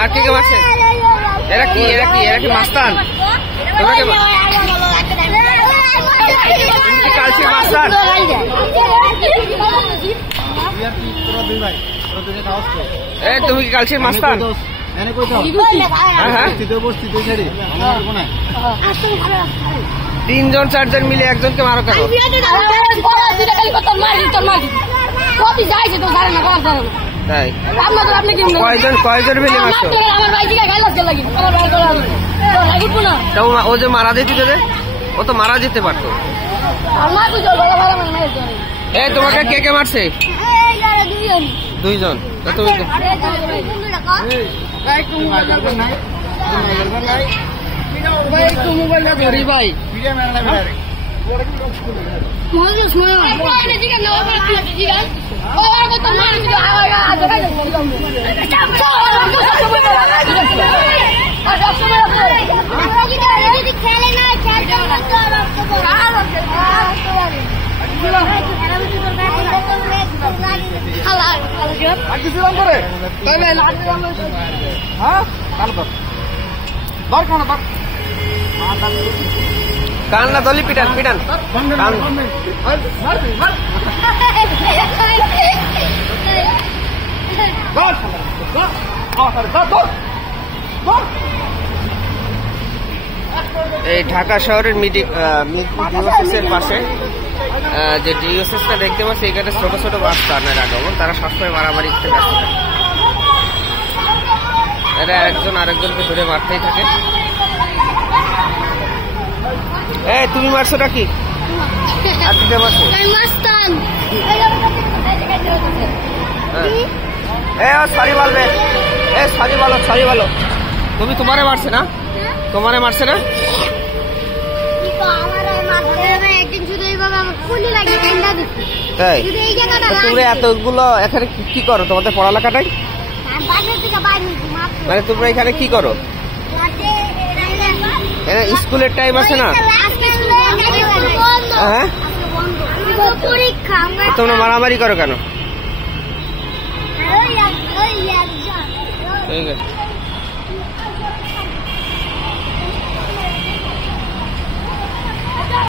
আর কে কে মারছে? এরা কি মাস্তান? তোমাকে কালচির মাস্তান? তুমি কি কালচির মাস্তান? তিনজন চারজন মিলে একজনকে মারো কেন? তাই কয়জন মিলে মারছো? ও যে মারা যেতে দেবে, ও তো মারা যেতে পারতো। তোমাকে কে কে মারছে? দুইজন। কান্না দলি পিটান এই ঢাকা শহরের ডিওএসএসের পাশে যে ডিওএসএসটা দেখতে পাচ্ছি, এখানে ছোট ছোট বাচ্চাদের আগমন, তারা সবসময় মারামারি করতে ব্যস্ত থাকে। এরা একজন আরেকজনকে ধরে মারতেই থাকে। তুমি মারছো নাকি? আর দিতে পারছো? সরি বলবে, সরি বলো। তুমি তোমারে মারছে না? তাই তোমরা এতগুলো এখানে কি করো? তোমাদের পড়ালেখাটাই মানে তোমরা এখানে কি করো? স্কুলের টাইম আছে না? হ্যাঁ, তোমরা মারামারি করো কেন? ঠিক আছে।